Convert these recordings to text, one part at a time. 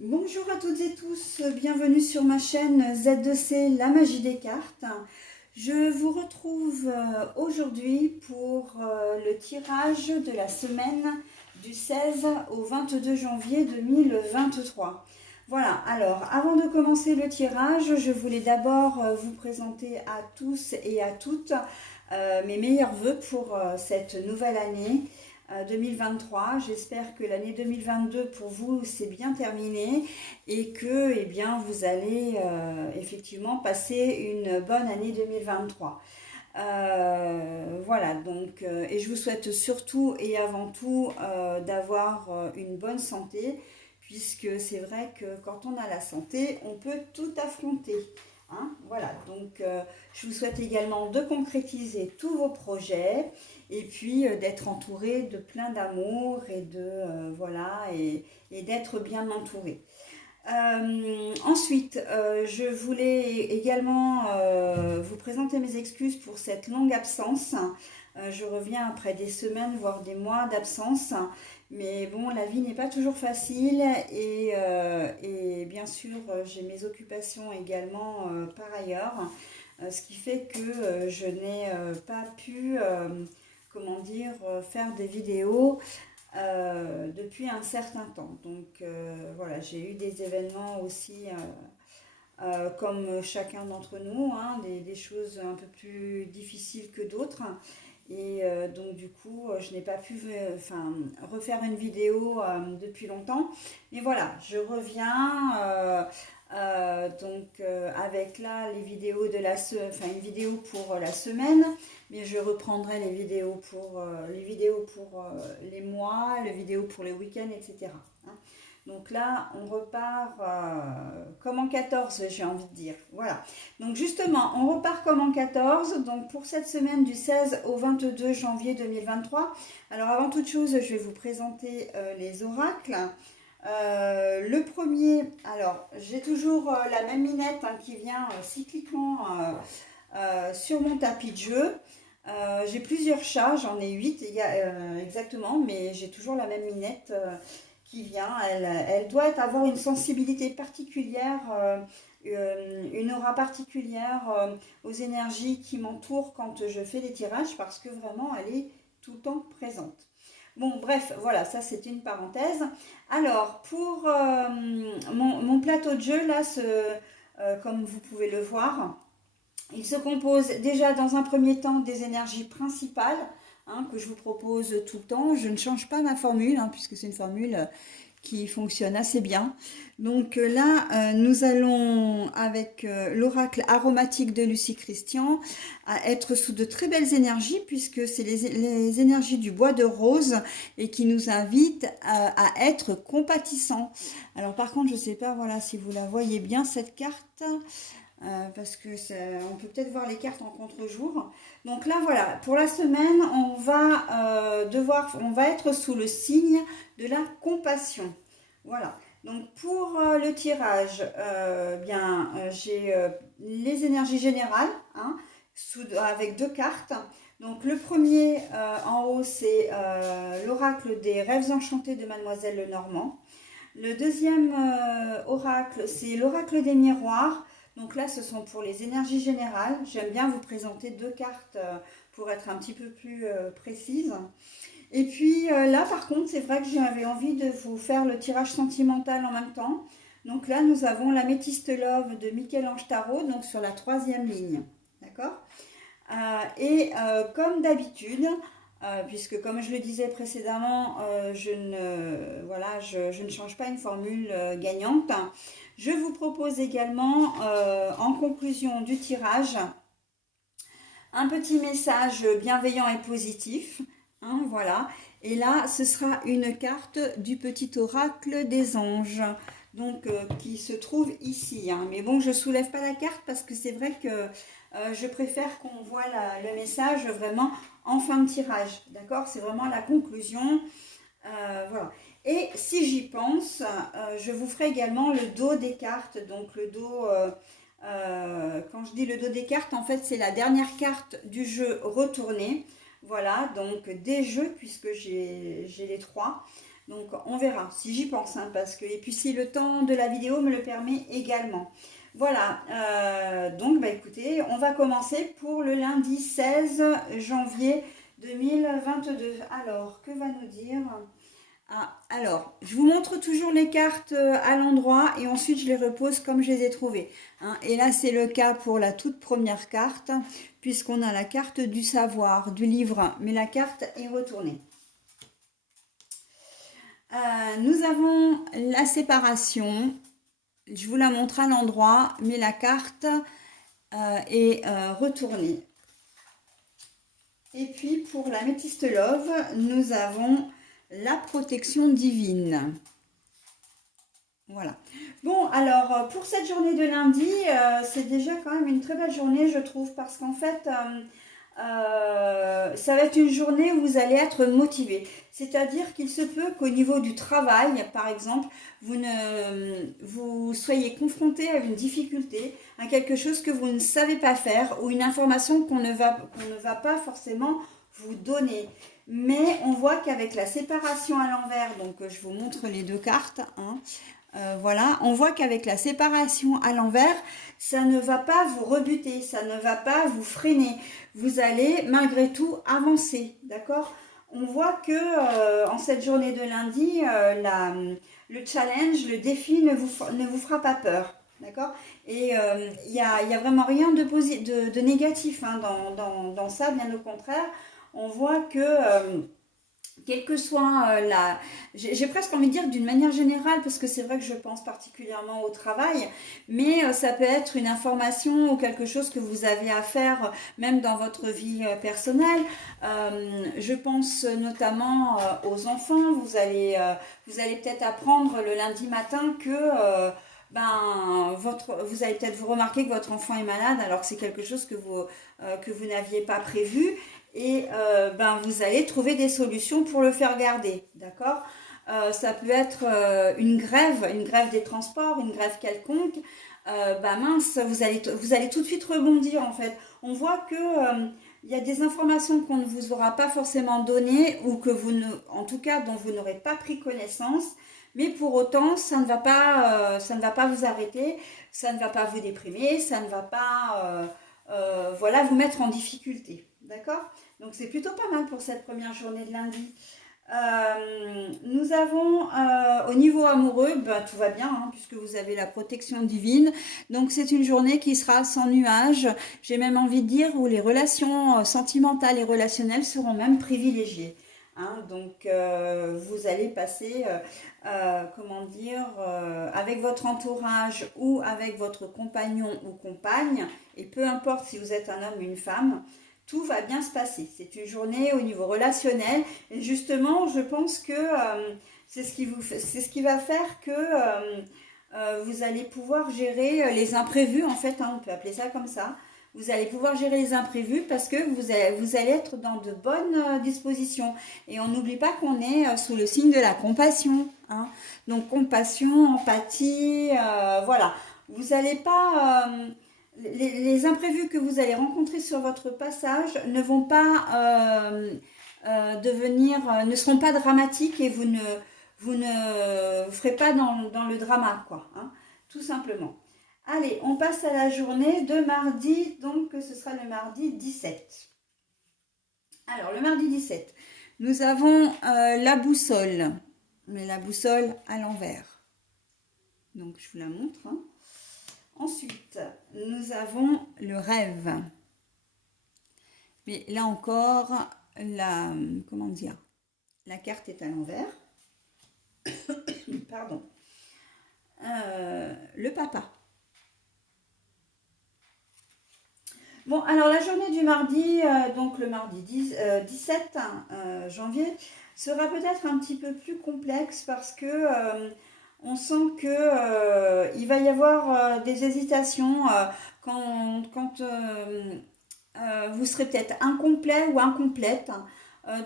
Bonjour à toutes et tous, bienvenue sur ma chaîne Z2C, la magie des cartes. Je vous retrouve aujourd'hui pour le tirage de la semaine du 16 au 22 janvier 2023. Voilà, alors avant de commencer le tirage, je voulais d'abord vous présenter à tous et à toutes mes meilleurs vœux pour cette nouvelle année. 2023. J'espère que l'année 2022 pour vous c'est bien terminé et que eh bien, vous allez effectivement passer une bonne année 2023. Voilà, donc, et je vous souhaite surtout et avant tout d'avoir une bonne santé, puisque c'est vrai que quand on a la santé, on peut tout affronter. Hein, voilà, donc je vous souhaite également de concrétiser tous vos projets et puis d'être entouré de plein d'amour et de voilà et d'être bien entouré. Ensuite, je voulais également vous présenter mes excuses pour cette longue absence. Je reviens après des semaines, voire des mois d'absence. Mais bon, la vie n'est pas toujours facile et bien sûr, j'ai mes occupations également par ailleurs. Ce qui fait que je n'ai pas pu, comment dire, faire des vidéos depuis un certain temps. Donc voilà, j'ai eu des événements aussi comme chacun d'entre nous, hein, des choses un peu plus difficiles que d'autres. Et donc du coup, je n'ai pas pu refaire une vidéo depuis longtemps. Mais voilà, je reviens avec là les vidéos de une vidéo pour la semaine, mais je reprendrai les vidéos pour les mois, les vidéos pour les week-ends, etc. Hein. Donc là, on repart comme en 14, j'ai envie de dire. Voilà. Donc justement, on repart comme en 14. Donc pour cette semaine du 16 au 22 janvier 2023. Alors avant toute chose, je vais vous présenter les oracles. Le premier, alors j'ai toujours la même minette hein, qui vient cycliquement sur mon tapis de jeu. J'ai plusieurs chats, j'en ai 8 exactement, mais j'ai toujours la même minette qui vient. Elle doit avoir une sensibilité particulière, une aura particulière aux énergies qui m'entourent quand je fais les tirages parce que vraiment elle est tout le temps présente. Bon, bref, voilà, ça c'est une parenthèse. Alors, pour mon plateau de jeu, là, comme vous pouvez le voir, il se compose déjà dans un premier temps des énergies principales hein, que je vous propose tout le temps. Je ne change pas ma formule hein, puisque c'est une formule qui fonctionne assez bien. Donc là, nous allons, avec l'oracle aromatique de Lucie Christian, à être sous de très belles énergies, puisque c'est les énergies du bois de rose et qui nous invitent à être compatissants. Alors par contre, je ne sais pas voilà, si vous la voyez bien, cette carte. Parce que on peut peut-être voir les cartes en contre-jour. Donc là voilà, pour la semaine, on va être sous le signe de la compassion. Voilà. Donc pour le tirage, j'ai les énergies générales hein, avec deux cartes. Donc le premier en haut c'est l'oracle des rêves enchantés de Mademoiselle Lenormand. Le deuxième oracle c'est l'oracle des miroirs. Donc là, ce sont pour les énergies générales. J'aime bien vous présenter deux cartes pour être un petit peu plus précise. Et puis là, par contre, c'est vrai que j'avais envie de vous faire le tirage sentimental en même temps. Donc là, nous avons la Métiste Love de Michel-Ange Tarot, donc sur la troisième ligne. D'accord comme d'habitude, puisque comme je le disais précédemment, je ne change pas une formule gagnante. Je vous propose également, en conclusion du tirage, un petit message bienveillant et positif. Hein, voilà. Et là, ce sera une carte du petit oracle des anges, donc qui se trouve ici. Hein. Mais bon, je ne soulève pas la carte parce que c'est vrai que je préfère qu'on voit le message vraiment en fin de tirage. D'accord? C'est vraiment la conclusion. Voilà. Et si j'y pense, je vous ferai également le dos des cartes. Donc le dos, quand je dis le dos des cartes, en fait c'est la dernière carte du jeu retournée. Voilà, donc des jeux puisque j'ai les trois. Donc on verra, si j'y pense, hein, parce que, et puis si le temps de la vidéo me le permet également. Voilà, donc bah écoutez, on va commencer pour le lundi 16 janvier 2022. Alors, que va nous dire? Ah, alors, je vous montre toujours les cartes à l'endroit et ensuite je les repose comme je les ai trouvées, hein. Et là, c'est le cas pour la toute première carte, puisqu'on a la carte du savoir, du livre, mais la carte est retournée. Nous avons la séparation. Je vous la montre à l'endroit, mais la carte est retournée. Et puis pour la métiste love, nous avons la protection divine. Voilà. Bon, alors pour cette journée de lundi, c'est déjà quand même une très belle journée, je trouve, parce qu'en fait, ça va être une journée où vous allez être motivé. C'est-à-dire qu'il se peut qu'au niveau du travail, par exemple, vous soyez confronté à une difficulté, à quelque chose que vous ne savez pas faire ou une information qu'on ne va pas forcément vous donner. Mais on voit qu'avec la séparation à l'envers, donc je vous montre les deux cartes, hein, voilà, on voit qu'avec la séparation à l'envers, ça ne va pas vous rebuter, ça ne va pas vous freiner. Vous allez malgré tout avancer, d'accord? On voit que en cette journée de lundi, le challenge, le défi ne vous fera pas peur, d'accord? Et il n'y a vraiment rien de négatif, hein, dans ça, bien au contraire. On voit que quelle que soit j'ai presque envie de dire d'une manière générale, parce que c'est vrai que je pense particulièrement au travail, mais ça peut être une information ou quelque chose que vous avez à faire même dans votre vie personnelle. Je pense notamment aux enfants. Vous allez peut-être apprendre le lundi matin que vous allez peut-être vous remarquer que votre enfant est malade alors que c'est quelque chose que vous n'aviez pas prévu, et vous allez trouver des solutions pour le faire garder, d'accord? Ça peut être une grève des transports, une grève quelconque. Mince, vous allez tout de suite rebondir en fait. On voit que il y a des informations qu'on ne vous aura pas forcément données, ou que en tout cas dont vous n'aurez pas pris connaissance. Mais pour autant, ça ne va pas vous arrêter, ça ne va pas vous déprimer, ça ne va pas voilà, vous mettre en difficulté. D'accord? Donc c'est plutôt pas mal pour cette première journée de lundi. Nous avons au niveau amoureux, tout va bien, hein, puisque vous avez la protection divine. Donc c'est une journée qui sera sans nuages. J'ai même envie de dire où les relations sentimentales et relationnelles seront même privilégiées. Hein. Donc vous allez passer, comment dire, avec votre entourage ou avec votre compagnon ou compagne, et peu importe si vous êtes un homme ou une femme, tout va bien se passer. C'est une journée au niveau relationnel, et justement je pense que c'est ce qui va faire que vous allez pouvoir gérer les imprévus, en fait, hein, on peut appeler ça comme ça. Vous allez pouvoir gérer les imprévus parce que vous allez être dans de bonnes dispositions. Et on n'oublie pas qu'on est sous le signe de la compassion, hein. Donc compassion, empathie, voilà. Vous n'allez pas... les imprévus que vous allez rencontrer sur votre passage ne vont pas ne seront pas dramatiques, et vous ne ferez pas dans le drama, quoi, hein, tout simplement. Allez, on passe à la journée de mardi, donc ce sera le mardi 17. Alors, le mardi 17, nous avons la boussole, mais la boussole à l'envers. Donc, je vous la montre, hein. Ensuite, nous avons le rêve. Mais là encore, comment dire, la carte est à l'envers. Pardon. Le papa. Bon, alors la journée du mardi, donc le mardi 17 janvier, sera peut-être un petit peu plus complexe parce que on sent que il va y avoir des hésitations quand vous serez peut-être incomplet ou incomplète,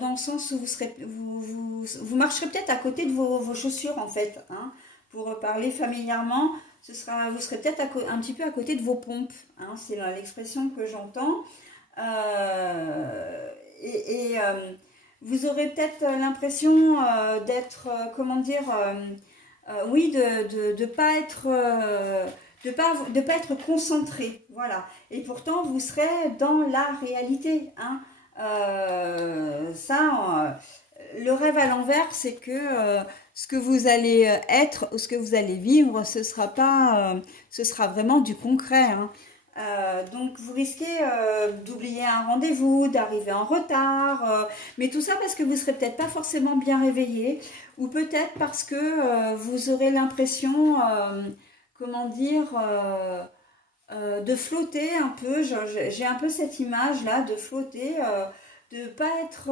dans le sens où vous marcherez peut-être à côté de vos chaussures, en fait, hein, pour parler familièrement. Vous serez peut-être un petit peu à côté de vos pompes, hein, c'est l'expression que j'entends. vous aurez peut-être l'impression d'être, comment dire, oui, de pas être, de pas être concentré, voilà. Et pourtant, vous serez dans la réalité, hein. Le rêve à l'envers, c'est que ce que vous allez être, ou ce que vous allez vivre, ce sera pas, ce sera vraiment du concret, hein. Donc vous risquez d'oublier un rendez-vous, d'arriver en retard, mais tout ça parce que vous serez peut-être pas forcément bien réveillé, ou peut-être parce que vous aurez l'impression, comment dire, de flotter un peu. J'ai un peu cette image là de flotter, de pas être,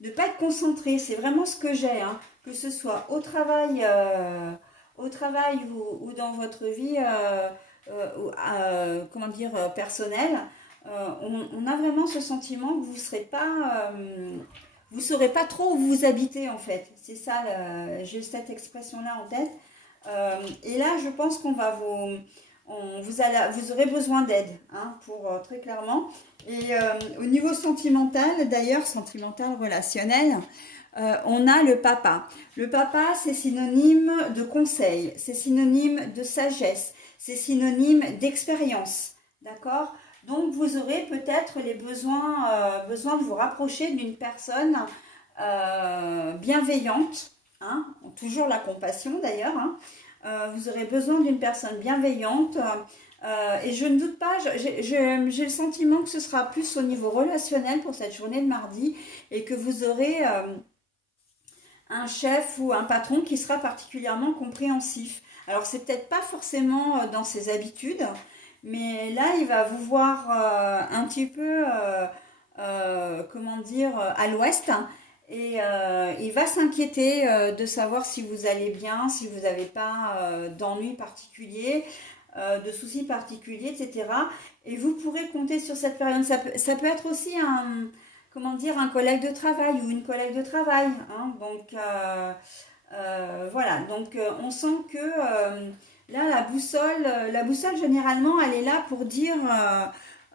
de pas être concentré. C'est vraiment ce que j'ai, hein. Que ce soit au travail ou dans votre vie, comment dire, personnelle. On a vraiment ce sentiment que vous serez pas, vous saurez pas trop où vous habitez en fait. C'est ça, j'ai cette expression-là en tête. Et là, je pense qu'on va vous aurez besoin d'aide, hein, pour très clairement. Et au niveau sentimental, d'ailleurs, sentimental relationnel, on a le papa. Le papa, c'est synonyme de conseil, c'est synonyme de sagesse, c'est synonyme d'expérience, d'accord? Donc, vous aurez peut-être les besoin de vous rapprocher d'une personne bienveillante, hein, toujours la compassion d'ailleurs, hein. Vous aurez besoin d'une personne bienveillante. Et je ne doute pas, j'ai le sentiment que ce sera plus au niveau relationnel pour cette journée de mardi et que vous aurez un chef ou un patron qui sera particulièrement compréhensif. Alors c'est peut-être pas forcément dans ses habitudes, mais là il va vous voir un petit peu, comment dire, à l'ouest, hein, et il va s'inquiéter de savoir si vous allez bien, si vous n'avez pas d'ennuis particuliers, de soucis particuliers, etc. Et vous pourrez compter sur cette période. Ça peut être aussi un, comment dire, un collègue de travail ou une collègue de travail, hein. Donc voilà, donc on sent que là la boussole généralement elle est là pour dire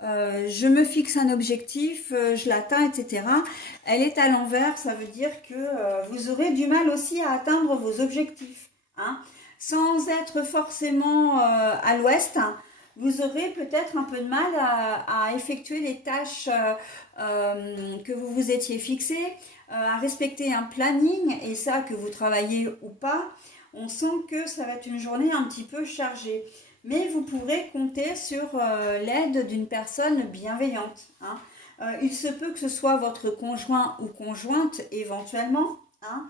je me fixe un objectif, je l'atteins, etc. Elle est à l'envers, ça veut dire que vous aurez du mal aussi à atteindre vos objectifs, hein. Sans être forcément à l'ouest, hein, vous aurez peut-être un peu de mal à effectuer les tâches que vous vous étiez fixées, à respecter un planning, et ça, que vous travaillez ou pas, on sent que ça va être une journée un petit peu chargée. Mais vous pourrez compter sur l'aide d'une personne bienveillante, hein. Il se peut que ce soit votre conjoint ou conjointe éventuellement, hein,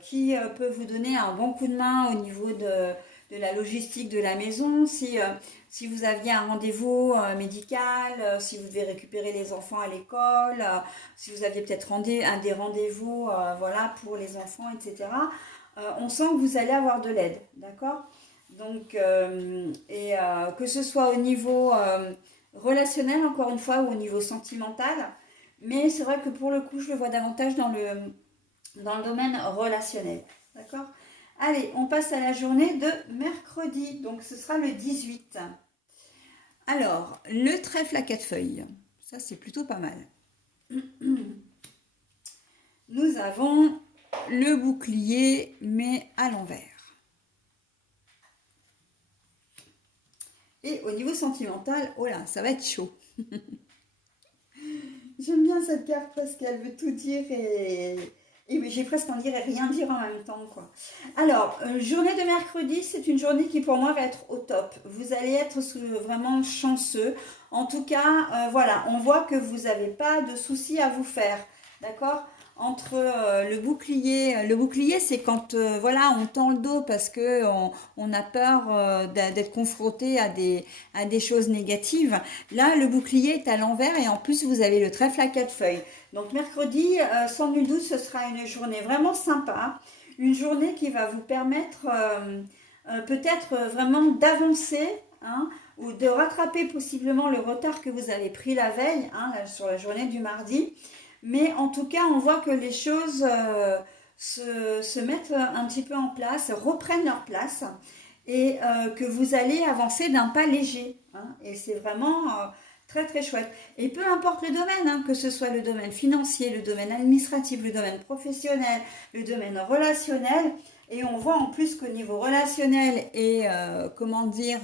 qui peut vous donner un bon coup de main au niveau de la logistique de la maison. Si vous aviez un rendez-vous médical, si vous devez récupérer les enfants à l'école, si vous aviez peut-être des rendez-vous voilà, pour les enfants, etc. On sent que vous allez avoir de l'aide, d'accord? Donc, que ce soit au niveau relationnel, encore une fois, ou au niveau sentimental, mais c'est vrai que pour le coup, je le vois davantage dans le domaine relationnel, d'accord? Allez, on passe à la journée de mercredi, donc ce sera le 18. Alors, le trèfle à 4 feuilles, ça c'est plutôt pas mal. Nous avons le bouclier, mais à l'envers. Et au niveau sentimental, oh là, ça va être chaud. J'aime bien cette carte parce qu'elle veut tout dire et j'ai presque envie de rien dire en même temps, quoi. Alors, journée de mercredi, c'est une journée qui pour moi va être au top. Vous allez être vraiment chanceux. En tout cas, voilà, on voit que vous n'avez pas de soucis à vous faire, d'accord? Entre le bouclier c'est quand voilà, on tend le dos parce que on a peur d'être confronté à des choses négatives. Là, le bouclier est à l'envers et en plus vous avez le trèfle à 4 feuilles. Donc mercredi, sans nul doute, ce sera une journée vraiment sympa, une journée qui va vous permettre peut-être vraiment d'avancer, hein, ou de rattraper possiblement le retard que vous avez pris la veille, hein, sur la journée du mardi. Mais en tout cas, on voit que les choses se mettent un petit peu en place, reprennent leur place, et que vous allez avancer d'un pas léger, hein. Et c'est vraiment Très très chouette. Et peu importe le domaine, hein, que ce soit le domaine financier, le domaine administratif, le domaine professionnel, le domaine relationnel. Et on voit en plus qu'au niveau relationnel et comment dire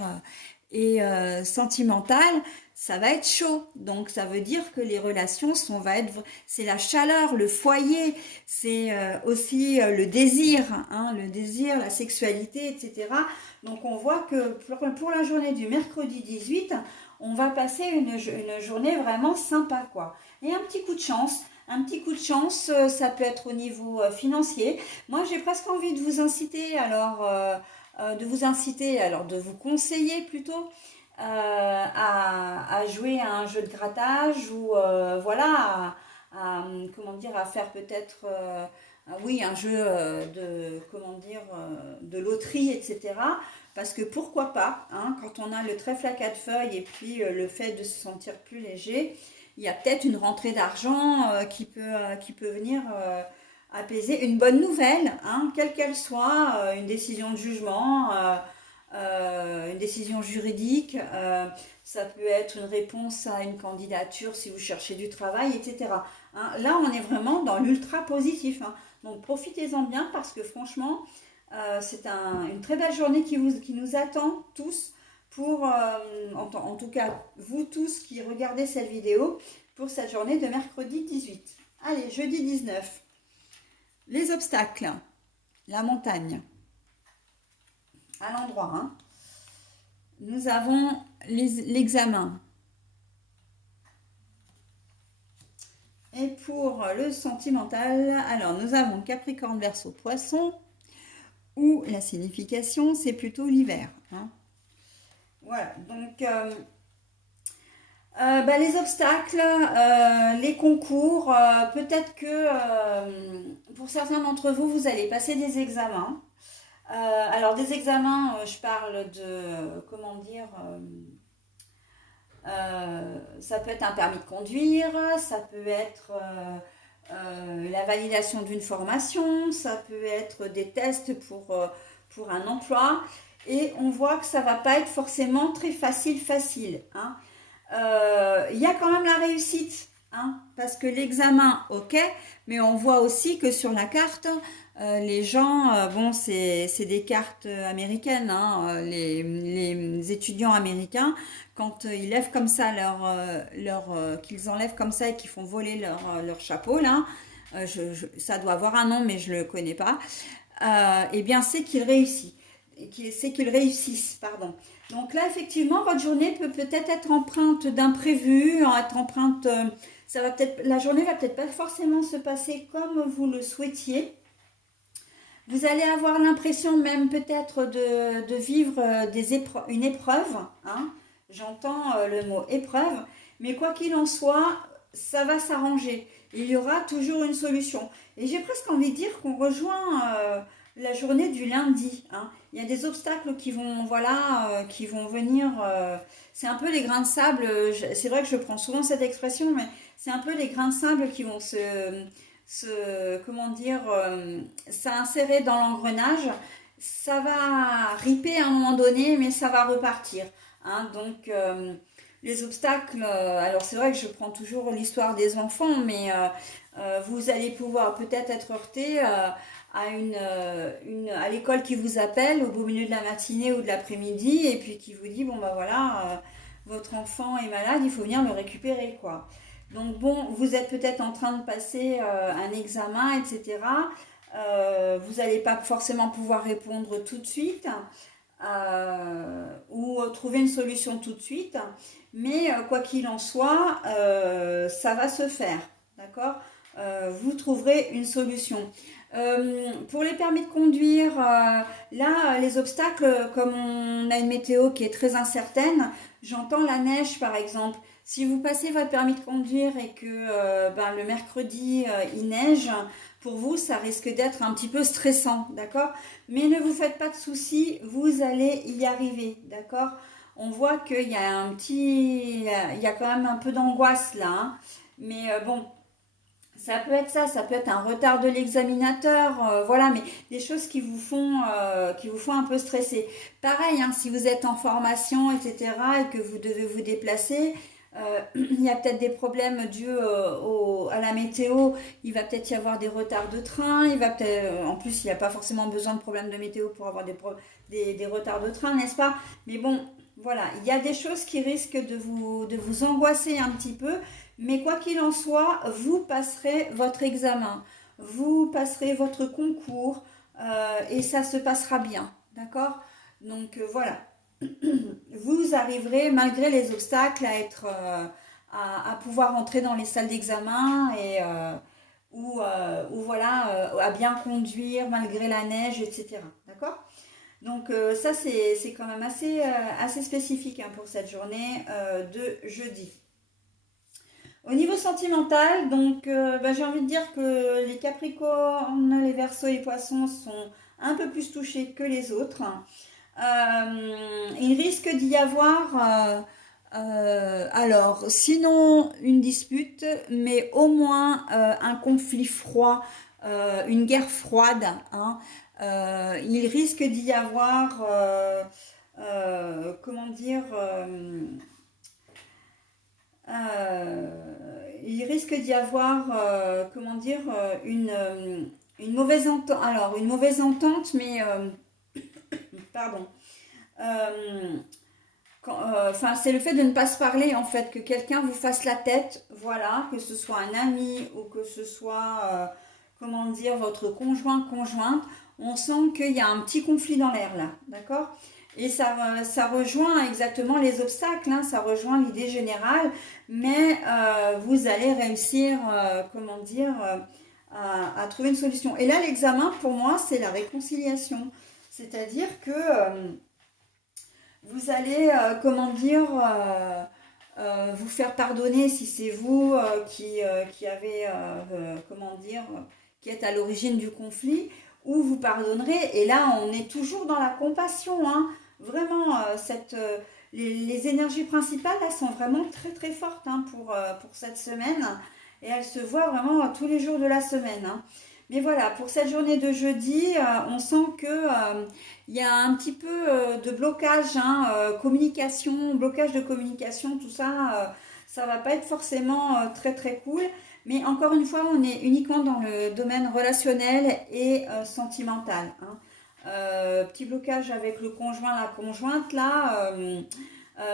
et sentimental, ça va être chaud. Donc ça veut dire que les relations c'est la chaleur, le foyer, c'est aussi le désir, hein, le désir, la sexualité, etc. Donc on voit que pour la journée du mercredi 18, on va passer une journée vraiment sympa, quoi. Et un petit coup de chance. Un petit coup de chance, ça peut être au niveau financier. Moi, j'ai presque envie de vous inciter, de vous conseiller plutôt à jouer à un jeu de grattage ou voilà, comment dire, à faire peut-être, oui, un jeu de loterie, etc. Parce que pourquoi pas, hein, quand on a le trèfle à quatre feuilles et puis le fait de se sentir plus léger, il y a peut-être une rentrée d'argent qui peut venir apaiser une bonne nouvelle, hein, quelle qu'elle soit, une décision de jugement, une décision juridique, ça peut être une réponse à une candidature si vous cherchez du travail, etc. Hein, là, on est vraiment dans l'ultra positif. Hein. Donc profitez-en bien parce que franchement, c'est une très belle journée qui nous attend tous pour, en tout cas, vous tous qui regardez cette vidéo, pour cette journée de mercredi 18. Allez, jeudi 19. Les obstacles, la montagne. À l'endroit, hein. Nous avons l'examen. Et pour le sentimental, alors nous avons Capricorne, Verseau, Poisson, où la signification c'est plutôt l'hiver. Hein. Voilà, donc les obstacles, les concours, peut-être que pour certains d'entre vous, vous allez passer des examens. Alors des examens, je parle de, comment dire, ça peut être un permis de conduire, ça peut être la validation d'une formation, ça peut être des tests pour un emploi. Et on voit que ça va pas être forcément très facile. Hein. Y a quand même la réussite, hein, parce que l'examen, ok, mais on voit aussi que sur la carte, les gens, bon, c'est des cartes américaines, hein, les étudiants américains, quand ils lèvent comme ça qu'ils enlèvent comme ça et qu'ils font voler leur chapeau, là, ça doit avoir un nom, mais je le connais pas, eh bien, c'est qu'ils réussissent. Pardon. Donc là, effectivement, votre journée peut peut-être être empreinte d'imprévus, être empreinte, la journée va peut-être pas forcément se passer comme vous le souhaitiez. Vous allez avoir l'impression même peut-être de vivre une épreuve. Hein. J'entends le mot épreuve, mais quoi qu'il en soit, ça va s'arranger. Il y aura toujours une solution. Et j'ai presque envie de dire qu'on rejoint la journée du lundi. Hein. Il y a des obstacles qui vont venir. C'est un peu les grains de sable. C'est vrai que je prends souvent cette expression, mais c'est un peu les grains de sable qui vont s'insérer dans l'engrenage. Ça va riper à un moment donné, mais ça va repartir. Hein. Donc, les obstacles, alors c'est vrai que je prends toujours l'histoire des enfants, mais vous allez pouvoir peut-être être heurté à l'école qui vous appelle au beau milieu de la matinée ou de l'après-midi et puis qui vous dit, bon bah voilà, votre enfant est malade, il faut venir le récupérer, quoi. Donc bon, vous êtes peut-être en train de passer un examen, etc. Vous n'allez pas forcément pouvoir répondre tout de suite ou trouver une solution tout de suite, mais quoi qu'il en soit, ça va se faire, d'accord. Vous trouverez une solution. Pour les permis de conduire, là, les obstacles, comme on a une météo qui est très incertaine, j'entends la neige par exemple. Si vous passez votre permis de conduire et que le mercredi il neige, pour vous ça risque d'être un petit peu stressant, d'accord? Mais ne vous faites pas de soucis, vous allez y arriver, d'accord? On voit qu'il y a il y a quand même un peu d'angoisse là, hein. Mais bon, ça peut être ça peut être un retard de l'examinateur, voilà, mais des choses qui vous font un peu stresser. Pareil, hein, si vous êtes en formation, etc., et que vous devez vous déplacer, Il y a peut-être des problèmes dus à la météo. Il va peut-être y avoir des retards de train. Il va peut-être, en plus, il n'y a pas forcément besoin de problèmes de météo pour avoir des retards de train, n'est-ce pas? Mais bon, voilà, il y a des choses qui risquent de vous angoisser un petit peu. Mais quoi qu'il en soit, vous passerez votre examen, vous passerez votre concours et ça se passera bien. D'accord? Donc voilà, vous arriverez malgré les obstacles à être à pouvoir entrer dans les salles d'examen et ou voilà à bien conduire malgré la neige, etc. D'accord? Donc ça c'est quand même assez spécifique hein, pour cette journée de jeudi. Au niveau sentimental, donc bah, j'ai envie de dire que les Capricornes, les Verseaux et les Poissons sont un peu plus touchés que les autres. Il risque d'y avoir, alors, sinon une dispute, mais au moins un conflit froid, une guerre froide. Hein. Il risque d'y avoir, comment dire, il risque d'y avoir, comment dire, une mauvaise entente. Alors, une mauvaise entente, mais pardon. Euh, Enfin, c'est le fait de ne pas se parler en fait, que quelqu'un vous fasse la tête, voilà, que ce soit un ami ou que ce soit, comment dire, votre conjoint, conjointe, on sent qu'il y a un petit conflit dans l'air là, d'accord? Et ça rejoint exactement les obstacles, hein, ça rejoint l'idée générale, mais vous allez réussir, comment dire, à trouver une solution. Et là, l'examen, pour moi, c'est la réconciliation. C'est-à-dire que vous allez, comment dire, vous faire pardonner si c'est vous qui avez, comment dire, qui êtes à l'origine du conflit, ou vous pardonnerez. Et là, on est toujours dans la compassion, hein. Vraiment, les énergies principales là, sont vraiment très très fortes hein, pour cette semaine. Et elles se voient vraiment tous les jours de la semaine. Hein. Mais voilà, pour cette journée de jeudi, on sent que il y a un petit peu de blocage, hein, communication, blocage de communication, tout ça, ça va pas être forcément très très cool. Mais encore une fois, on est uniquement dans le domaine relationnel et sentimental. Hein. Petit blocage avec le conjoint, la conjointe là,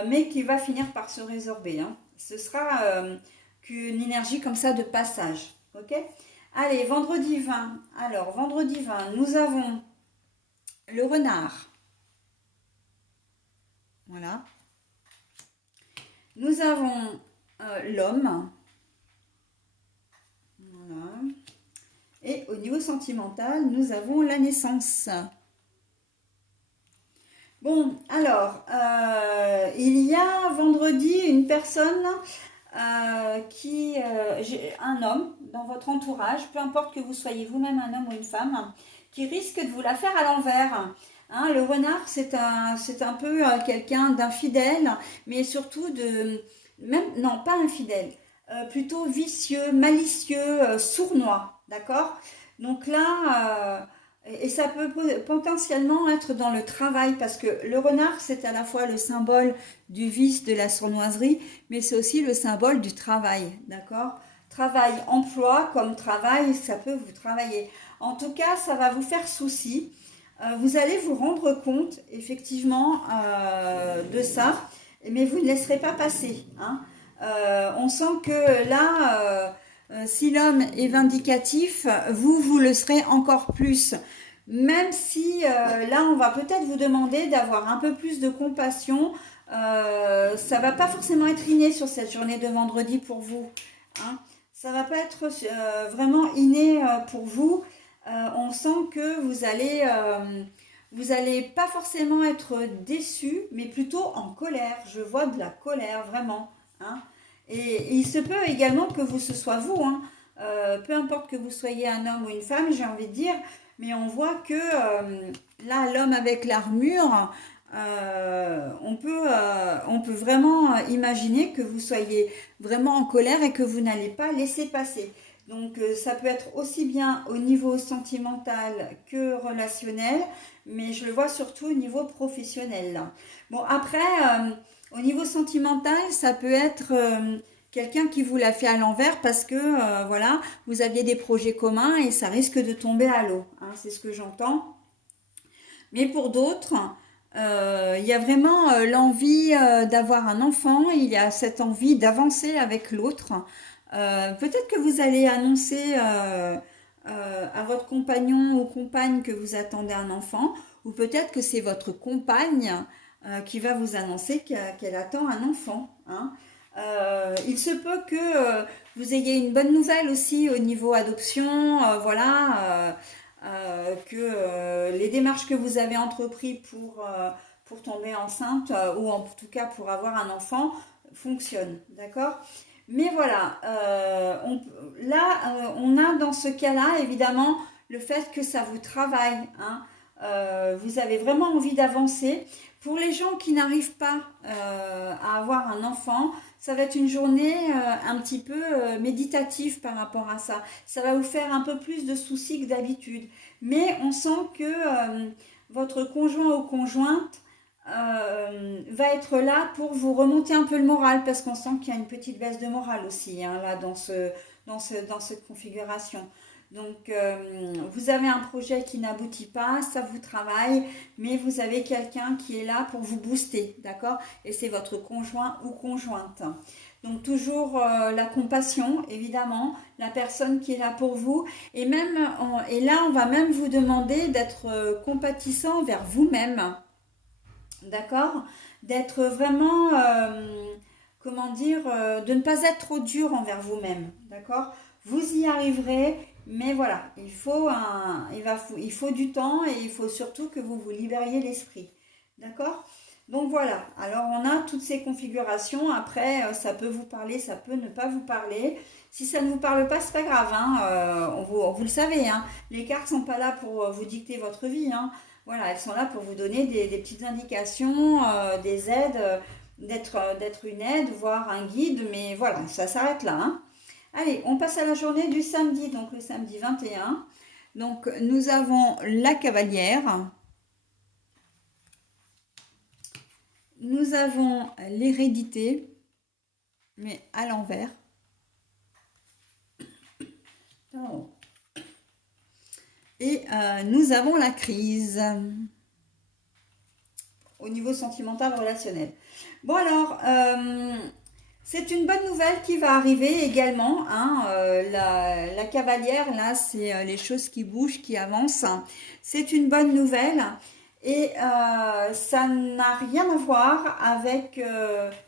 mais qui va finir par se résorber. Hein. Ce sera qu'une énergie comme ça de passage. Ok? Allez, vendredi 20. Alors, vendredi 20, nous avons le renard. Voilà. Nous avons l'homme. Voilà. Et au niveau sentimental, nous avons la naissance. Bon, alors, il y a vendredi une personne un homme dans votre entourage, peu importe que vous soyez vous-même un homme ou une femme, qui risque de vous la faire à l'envers. Hein, le renard, c'est un peu quelqu'un d'infidèle, mais surtout même, non, pas infidèle, plutôt vicieux, malicieux, sournois, d'accord? Donc là, et ça peut potentiellement être dans le travail, parce que le renard, c'est à la fois le symbole du vice, de la sournoiserie, mais c'est aussi le symbole du travail, d'accord? Travail, emploi, comme travail, ça peut vous travailler. En tout cas, ça va vous faire souci. Vous allez vous rendre compte, effectivement, de ça, mais vous ne laisserez pas passer. Hein. On sent que là, si l'homme est vindicatif, vous le serez encore plus. Même si là, on va peut-être vous demander d'avoir un peu plus de compassion. Ça va pas forcément être inné sur cette journée de vendredi pour vous. Hein. Ça va pas être vraiment inné pour vous. On sent que vous allez pas forcément être déçu, mais plutôt en colère. Je vois de la colère, vraiment. Hein. Et il se peut également que ce soit vous. Hein. Peu importe que vous soyez un homme ou une femme, j'ai envie de dire, mais on voit que là, l'homme avec l'armure, on peut vraiment imaginer que vous soyez vraiment en colère et que vous n'allez pas laisser passer. Donc ça peut être aussi bien au niveau sentimental que relationnel, mais je le vois surtout au niveau professionnel. Là. Bon, après, Au niveau sentimental, ça peut être quelqu'un qui vous l'a fait à l'envers parce que voilà, vous aviez des projets communs et ça risque de tomber à l'eau, hein, c'est ce que j'entends. Mais pour d'autres, il y a vraiment l'envie d'avoir un enfant, il y a cette envie d'avancer avec l'autre. Peut-être que vous allez annoncer à votre compagnon ou compagne que vous attendez un enfant, ou peut-être que c'est votre compagne qui va vous annoncer qu'elle attend un enfant, hein. Il se peut que vous ayez une bonne nouvelle aussi au niveau adoption, voilà, que les démarches que vous avez entreprises pour tomber enceinte ou en tout cas pour avoir un enfant fonctionnent, d'accord? Mais voilà, là, on a dans ce cas-là, évidemment, le fait que ça vous travaille, hein. Vous avez vraiment envie d'avancer. Pour les gens qui n'arrivent pas à avoir un enfant, ça va être une journée un petit peu méditative par rapport à ça. Ça va vous faire un peu plus de soucis que d'habitude. Mais on sent que votre conjoint ou conjointe va être là pour vous remonter un peu le moral parce qu'on sent qu'il y a une petite baisse de morale aussi, hein, là dans cette configuration. Donc vous avez un projet qui n'aboutit pas, ça vous travaille, mais vous avez quelqu'un qui est là pour vous booster, d'accord? Et c'est votre conjoint ou conjointe. Donc toujours la compassion, évidemment, la personne qui est là pour vous. Et même, et là, on va même vous demander d'être compatissant vers vous-même. D'accord? D'être vraiment, comment dire, de ne pas être trop dur envers vous-même. D'accord? Vous y arriverez, mais voilà, il faut du temps et il faut surtout que vous vous libériez l'esprit. D'accord? Donc voilà, alors on a toutes ces configurations. Après, ça peut vous parler, ça peut ne pas vous parler. Si ça ne vous parle pas, c'est pas grave, hein. Vous le savez, hein. Les cartes sont pas là pour vous dicter votre vie, hein. Voilà, elles sont là pour vous donner des petites indications, des aides, d'être une aide, voire un guide, mais voilà, ça s'arrête là, hein. Allez, on passe à la journée du samedi, donc le samedi 21. Donc nous avons la cavalière, nous avons l'hérédité, mais à l'envers. Oh. Et nous avons la crise au niveau sentimental relationnel. Bon alors, c'est une bonne nouvelle qui va arriver également, hein. La cavalière, là, c'est les choses qui bougent, qui avancent. C'est une bonne nouvelle et ça n'a rien à voir avec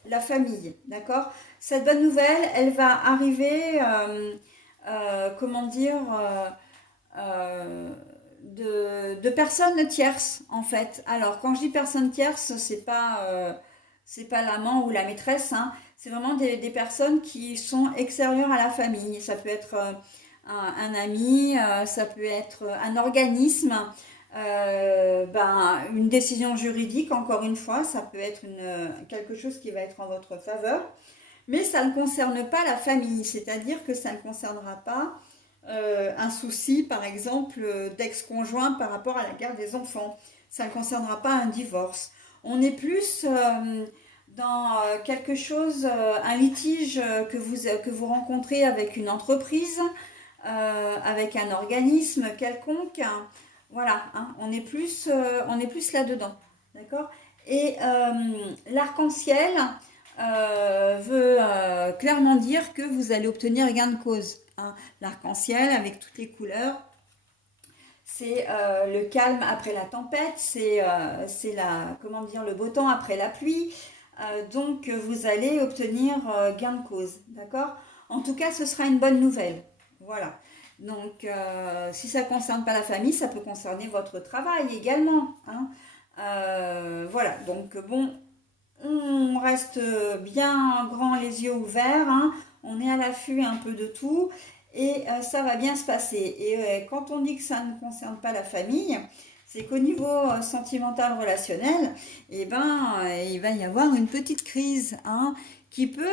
la famille, d'accord? Cette bonne nouvelle, elle va arriver, comment dire, de personnes tierces en fait. Alors quand je dis personnes tierces, c'est pas l'amant ou la maîtresse, hein. C'est vraiment des personnes qui sont extérieures à la famille. Ça peut être un ami, ça peut être un organisme, une décision juridique, encore une fois, ça peut être quelque chose qui va être en votre faveur. Mais ça ne concerne pas la famille, c'est-à-dire que ça ne concernera pas un souci, par exemple, d'ex-conjoint par rapport à la garde des enfants. Ça ne concernera pas un divorce. On est plus dans quelque chose, un litige que vous rencontrez avec une entreprise, avec un organisme quelconque. Voilà, hein, on est plus là-dedans. D'accord? Et l'arc-en-ciel veut clairement dire que vous allez obtenir gain de cause, hein. L'arc-en-ciel avec toutes les couleurs, c'est le calme après la tempête, c'est comment dire, le beau temps après la pluie. Donc vous allez obtenir gain de cause, d'accord? En tout cas, ce sera une bonne nouvelle. Voilà. Donc, si ça ne concerne pas la famille, ça peut concerner votre travail également, hein. Voilà. Donc, bon, on reste bien grand les yeux ouverts, hein. On est à l'affût un peu de tout et ça va bien se passer. Et quand on dit que ça ne concerne pas la famille, c'est qu'au niveau sentimental relationnel, eh ben, il va y avoir une petite crise, hein, qui peut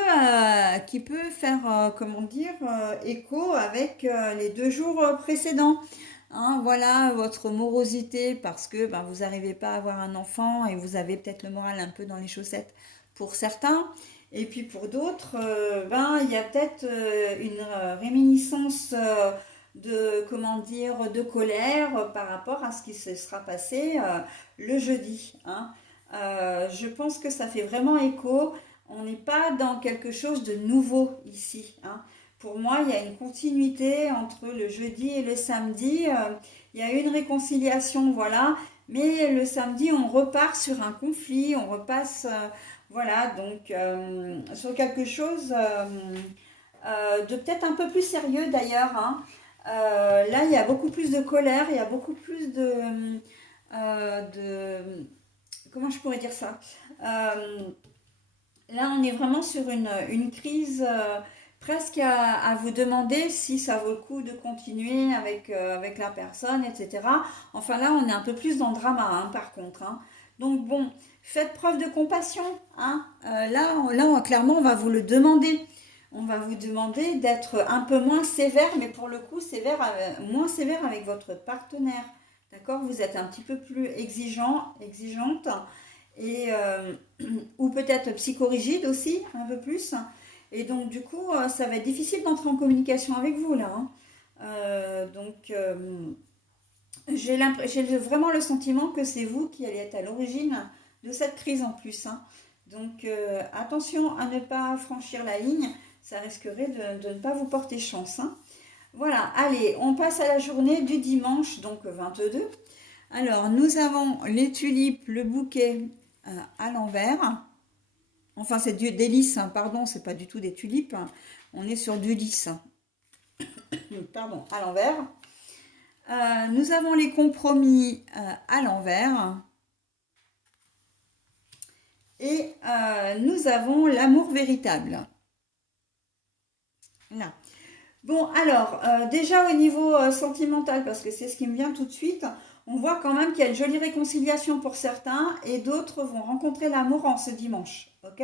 faire, comment dire, écho avec les 2 jours précédents. Hein, voilà votre morosité parce que ben, vous n'arrivez pas à avoir un enfant et vous avez peut-être le moral un peu dans les chaussettes. pour certains. Et puis pour d'autres, ben, il y a peut-être une réminiscence de, comment dire, de colère par rapport à ce qui se sera passé le jeudi, hein. Je pense que ça fait vraiment écho. On n'est pas dans quelque chose de nouveau ici, hein. Pour moi, il y a une continuité entre le jeudi et le samedi. Il y a une réconciliation, voilà. Mais le samedi, on repart sur un conflit, on repasse, voilà, donc sur quelque chose de peut-être un peu plus sérieux d'ailleurs, hein. Là, il y a beaucoup plus de colère, il y a beaucoup plus comment je pourrais dire ça? Là, on est vraiment sur une crise presque à vous demander si ça vaut le coup de continuer avec la personne, etc. Enfin, là, on est un peu plus dans le drama, hein, par contre, hein. Donc, bon, faites preuve de compassion, hein. Clairement, on va vous le demander. On va vous demander d'être un peu moins sévère, mais pour le coup, moins sévère avec votre partenaire. D'accord? Vous êtes un petit peu plus exigeante et ou peut-être psychorigide aussi, un peu plus. Et donc, du coup, ça va être difficile d'entrer en communication avec vous, là, hein. Donc, j'ai vraiment le sentiment que c'est vous qui allez être à l'origine de cette crise en plus, hein. Donc, attention à ne pas franchir la ligne, ça risquerait de ne pas vous porter chance, hein. Voilà, allez, on passe à la journée du dimanche, donc 22. Alors, nous avons les tulipes, le bouquet à l'envers. Enfin, c'est des lys, hein, pardon, c'est pas du tout des tulipes, hein. On est sur du lys, hein. Pardon, à l'envers. Nous avons les compromis à l'envers. Et nous avons l'amour véritable. Là. Bon, alors, déjà au niveau sentimental, parce que c'est ce qui me vient tout de suite, on voit quand même qu'il y a une jolie réconciliation pour certains et d'autres vont rencontrer l'amour en ce dimanche. Ok.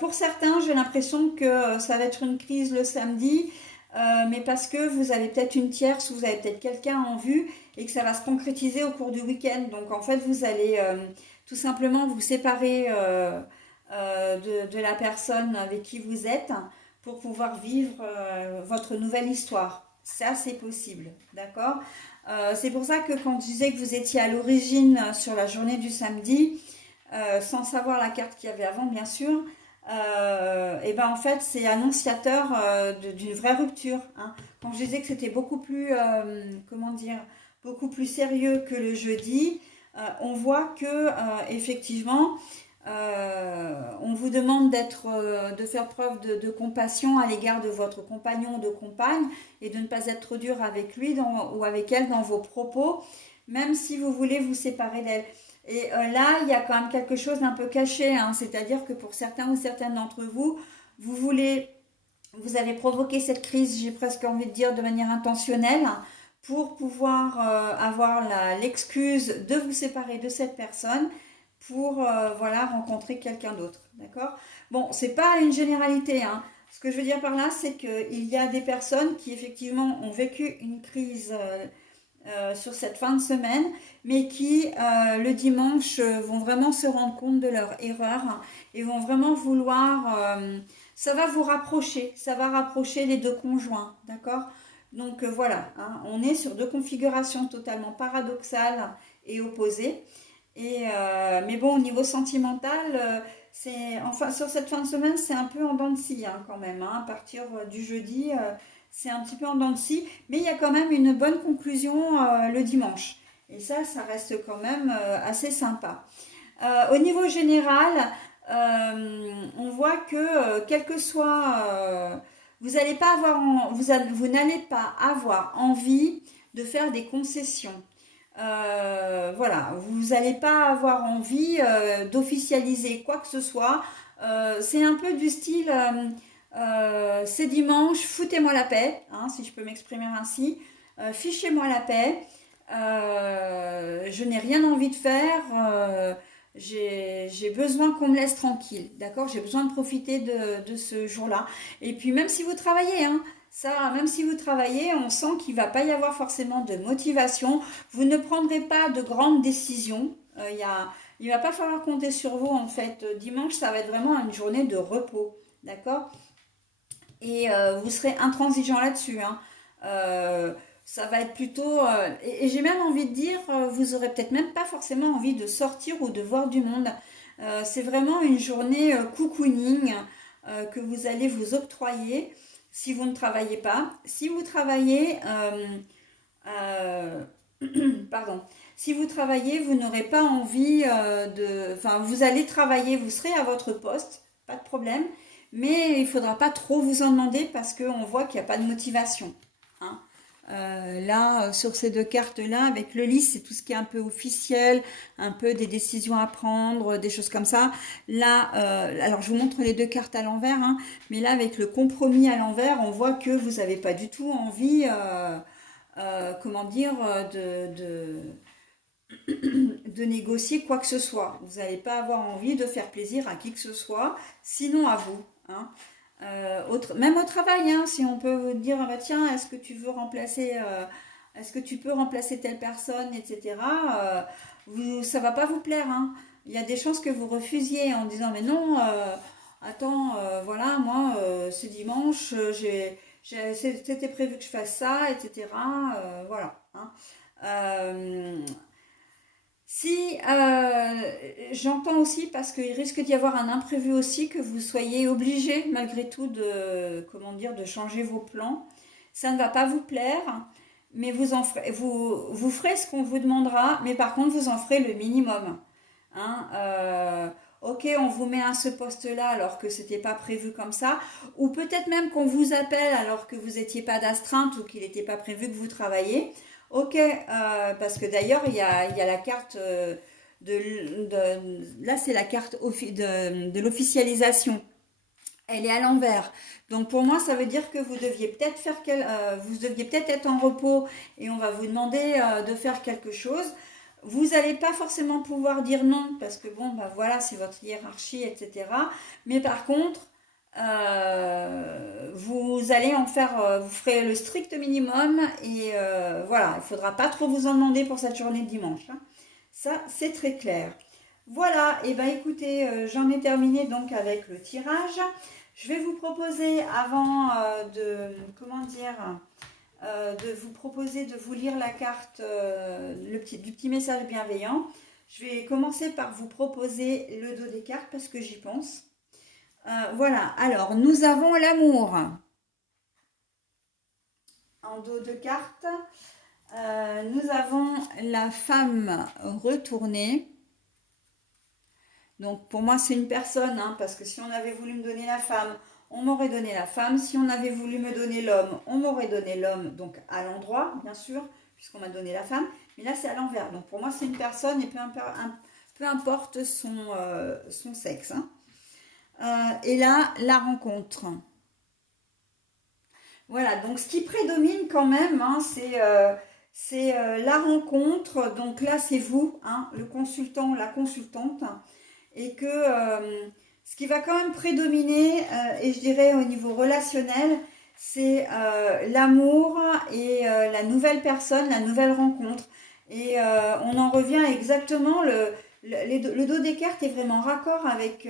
Pour certains, j'ai l'impression que ça va être une crise le samedi, mais parce que vous avez peut-être une tierce ou vous avez peut-être quelqu'un en vue et que ça va se concrétiser au cours du week-end. Donc en fait, vous allez tout simplement vous séparer de la personne avec qui vous êtes pour pouvoir vivre votre nouvelle histoire. Ça, c'est possible, d'accord? C'est pour ça que quand je disais que vous étiez à l'origine sur la journée du samedi, sans savoir la carte qu'il y avait avant, bien sûr, et ben en fait, c'est annonciateur d'une vraie rupture, hein. Quand je disais que c'était beaucoup plus, comment dire, beaucoup plus sérieux que le jeudi, on voit que effectivement, on vous demande de faire preuve de compassion à l'égard de votre compagnon ou de compagne et de ne pas être trop dur avec lui ou avec elle dans vos propos, même si vous voulez vous séparer d'elle. Et là, il y a quand même quelque chose d'un peu caché, hein, c'est-à-dire que pour certains ou certaines d'entre vous, vous avez provoqué cette crise, j'ai presque envie de dire de manière intentionnelle, pour pouvoir avoir l'excuse de vous séparer de cette personne pour voilà, rencontrer quelqu'un d'autre. D'accord? Bon, c'est pas une généralité, hein. Ce que je veux dire par là, c'est qu'il y a des personnes qui effectivement ont vécu une crise sur cette fin de semaine, mais qui le dimanche vont vraiment se rendre compte de leur erreur, hein, et vont vraiment vouloir... ça va vous rapprocher, ça va rapprocher les deux conjoints, d'accord? Donc voilà, hein, on est sur deux configurations totalement paradoxales et opposées. Mais bon, au niveau sentimental, enfin, sur cette fin de semaine, c'est un peu en dents de scie, hein, quand même, hein. À partir du jeudi, c'est un petit peu en dents de scie, mais il y a quand même une bonne conclusion le dimanche. Et ça reste quand même assez sympa. Au niveau général, on voit que quel que soit, vous n'allez pas vous n'allez pas avoir envie de faire des concessions. Voilà, vous n'allez pas avoir envie d'officialiser quoi que ce soit. C'est un peu du style, c'est dimanche, foutez-moi la paix, hein, si je peux m'exprimer ainsi. Fichez-moi la paix. Je n'ai rien envie de faire. J'ai besoin qu'on me laisse tranquille, d'accord? J'ai besoin de profiter de ce jour-là. Et puis même si vous travaillez, hein, Ça, même si vous travaillez, on sent qu'il ne va pas y avoir forcément de motivation. Vous ne prendrez pas de grandes décisions. Il ne va pas falloir compter sur vous en fait. Dimanche, ça va être vraiment une journée de repos. D'accord? Et vous serez intransigeant là-dessus. Hein. Ça va être plutôt... et j'ai même envie de dire, vous aurez peut-être même pas forcément envie de sortir ou de voir du monde. C'est vraiment une journée cocooning que vous allez vous octroyer si vous ne travaillez pas. Si vous travaillez... euh, pardon. Si vous travaillez, vous n'aurez pas envie de... Enfin, vous allez travailler, vous serez à votre poste, pas de problème. Mais il ne faudra pas trop vous en demander parce qu'on voit qu'il n'y a pas de motivation. Hein. Là, sur ces deux cartes-là, avec le lys, c'est tout ce qui est un peu officiel, un peu des décisions à prendre, des choses comme ça. Là, alors je vous montre les deux cartes à l'envers, hein, mais là, avec le compromis à l'envers, on voit que vous n'avez pas du tout envie, comment dire, de négocier quoi que ce soit. Vous n'allez pas avoir envie de faire plaisir à qui que ce soit, sinon à vous. Hein. Même au travail, hein, si on peut vous dire, ah bah tiens, est-ce que tu peux remplacer telle personne, etc. Ça va pas vous plaire. Hein. Il y a des chances que vous refusiez en disant, mais non, attends, voilà, moi, ce dimanche, c'était prévu que je fasse ça, etc. Voilà. Hein. Euh, si j'entends aussi parce qu'il risque d'y avoir un imprévu aussi que vous soyez obligé malgré tout de comment dire de changer vos plans. Ça ne va pas vous plaire, mais vous ferez ce qu'on vous demandera, mais par contre vous en ferez le minimum. Hein, ok, on vous met à ce poste-là alors que c'était pas prévu comme ça, ou peut-être même qu'on vous appelle alors que vous n'étiez pas d'astreinte ou qu'il n'était pas prévu que vous travailliez. Ok, parce que d'ailleurs, il y a la carte là, c'est la carte de l'officialisation. Elle est à l'envers. Donc pour moi, ça veut dire que vous deviez peut-être vous deviez peut-être être en repos et on va vous demander de faire quelque chose. Vous n'allez pas forcément pouvoir dire non parce que bon, bah voilà, c'est votre hiérarchie, etc. Mais par contre, vous allez en faire, vous ferez le strict minimum et voilà, il ne faudra pas trop vous en demander pour cette journée de dimanche. Hein. Ça, c'est très clair. Voilà, et ben écoutez, j'en ai terminé donc avec le tirage. Je vais vous proposer avant comment dire, de vous proposer de vous lire la carte du petit message bienveillant. Je vais commencer par vous proposer le dos des cartes parce que j'y pense. Voilà, alors nous avons l'amour en dos de cartes. Nous avons la femme retournée. Donc pour moi c'est une personne, hein, parce que si on avait voulu me donner la femme, on m'aurait donné la femme. Si on avait voulu me donner l'homme, on m'aurait donné l'homme, donc à l'endroit, bien sûr, puisqu'on m'a donné la femme. Mais là c'est à l'envers. Donc pour moi c'est une personne et peu importe son sexe. Hein. Et là, la rencontre. Voilà, donc ce qui prédomine quand même, hein, c'est la rencontre. Donc là, c'est vous, hein, le consultant ou la consultante. Et que ce qui va quand même prédominer, et je dirais au niveau relationnel, c'est l'amour et la nouvelle personne, la nouvelle rencontre. Et on en revient exactement, le dos des cartes est vraiment raccord avec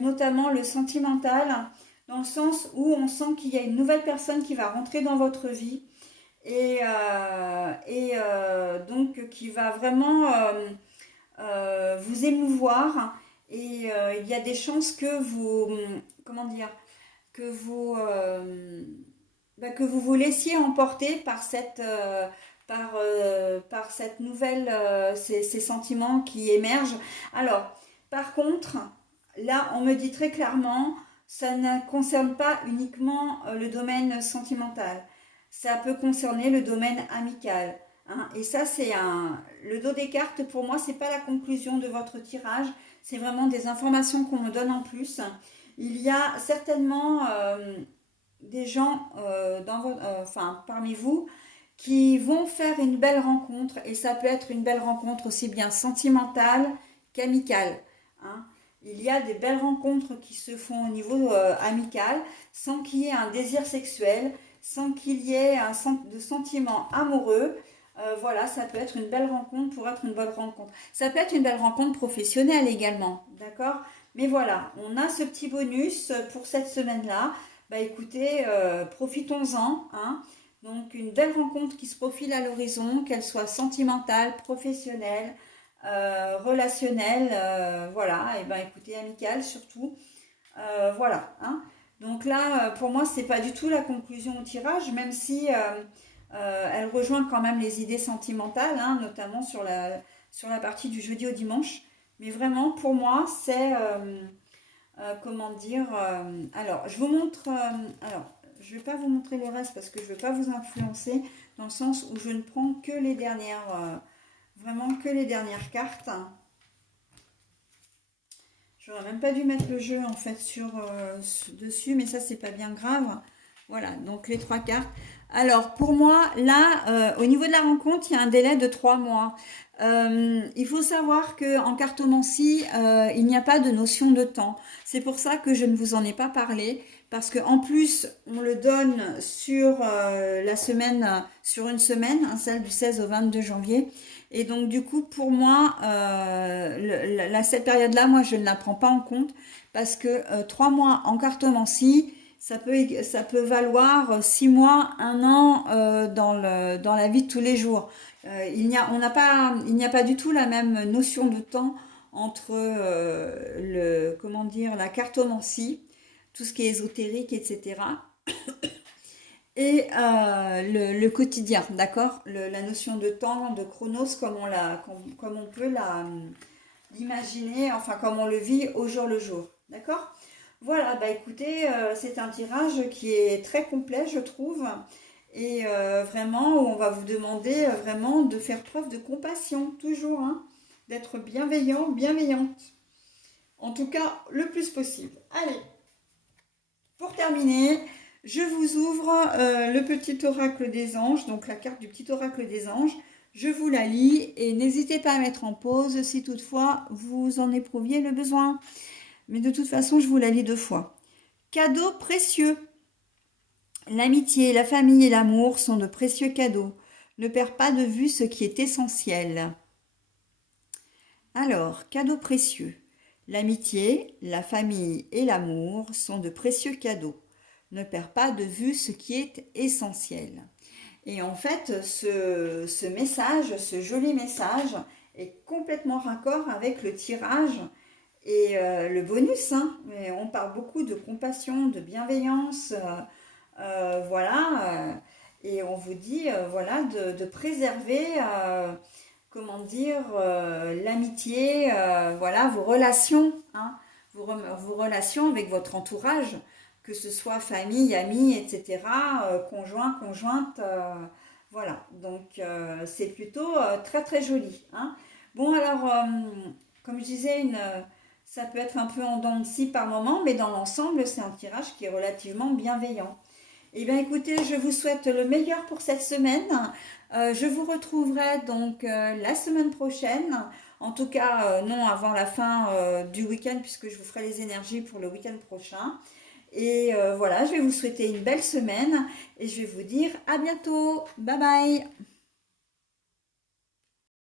notamment le sentimental, dans le sens où on sent qu'il y a une nouvelle personne qui va rentrer dans votre vie et donc qui va vraiment vous émouvoir et il y a des chances que vous, comment dire, que vous, que vous vous laissiez emporter par cette nouvelle, ces sentiments qui émergent. Alors, par contre, là, on me dit très clairement, ça ne concerne pas uniquement le domaine sentimental. Ça peut concerner le domaine amical. Hein. Et ça, le dos des cartes, pour moi, c'est pas la conclusion de votre tirage. C'est vraiment des informations qu'on me donne en plus. Il y a certainement des gens parmi vous qui vont faire une belle rencontre. Et ça peut être une belle rencontre aussi bien sentimentale qu'amicale. Hein. il y a des belles rencontres qui se font au niveau amical, sans qu'il y ait un désir sexuel, sans qu'il y ait de sentiments amoureux. Voilà, ça peut être une belle rencontre pour être une bonne rencontre. Ça peut être une belle rencontre professionnelle également, d'accord? Mais voilà, on a ce petit bonus pour cette semaine-là. Bah écoutez, profitons-en, hein. Donc une belle rencontre qui se profile à l'horizon, qu'elle soit sentimentale, professionnelle, relationnelle, voilà, et ben écoutez, amicale surtout, voilà, hein. Donc là, pour moi, c'est pas du tout la conclusion au tirage, même si elle rejoint quand même les idées sentimentales, hein, notamment sur la partie du jeudi au dimanche. Mais vraiment, pour moi, c'est comment dire, alors je vous montre, alors je ne vais pas vous montrer le reste parce que je ne veux pas vous influencer, dans le sens où je ne prends que les dernières, vraiment que les dernières cartes. J'aurais même pas dû mettre le jeu en fait dessus, mais ça c'est pas bien grave. Voilà, donc les 3 cartes. Alors pour moi, là, au niveau de la rencontre, il y a un délai de 3 mois. Il faut savoir qu'en cartomancie, il n'y a pas de notion de temps. C'est pour ça que je ne vous en ai pas parlé, parce qu'en plus, on le donne sur la semaine, sur une semaine, hein, celle du 16 au 22 janvier. Et donc, du coup, pour moi, cette période-là, moi, je ne la prends pas en compte parce que 3 mois en cartomancie, ça peut valoir 6 mois, 1 an dans la vie de tous les jours. Il n'y a pas du tout la même notion de temps entre comment dire, la cartomancie, tout ce qui est ésotérique, etc. Et le quotidien, d'accord? La notion de temps, de chronos, comme on peut l'imaginer, enfin comme on le vit au jour le jour, d'accord? Voilà, bah écoutez, c'est un tirage qui est très complet, je trouve, et vraiment, où on va vous demander vraiment de faire preuve de compassion, toujours, hein, d'être bienveillant, bienveillante, en tout cas le plus possible. Allez, pour terminer, je vous ouvre le petit oracle des anges, donc la carte du petit oracle des anges. Je vous la lis et n'hésitez pas à mettre en pause si toutefois vous en éprouviez le besoin. Mais de toute façon, je vous la lis 2 fois. Cadeaux précieux. L'amitié, la famille et l'amour sont de précieux cadeaux. Ne perds pas de vue ce qui est essentiel. Alors, cadeaux précieux. L'amitié, la famille et l'amour sont de précieux cadeaux. Ne perds pas de vue ce qui est essentiel. Et en fait, ce message, ce joli message, est complètement raccord avec le tirage et le bonus. Hein. On parle beaucoup de compassion, de bienveillance, voilà. Et on vous dit, voilà, de préserver, comment dire, l'amitié, voilà, vos relations, hein, vos relations avec votre entourage, que ce soit famille, amis, etc., conjoint, conjointe, voilà. Donc, c'est plutôt très, très joli. Hein. Bon, alors, comme je disais, ça peut être un peu en dents de scie par moment, mais dans l'ensemble, c'est un tirage qui est relativement bienveillant. Eh bien, écoutez, je vous souhaite le meilleur pour cette semaine. Je vous retrouverai donc la semaine prochaine. En tout cas, non avant la fin du week-end, puisque je vous ferai les énergies pour le week-end prochain. Et voilà, je vais vous souhaiter une belle semaine et je vais vous dire à bientôt. Bye bye.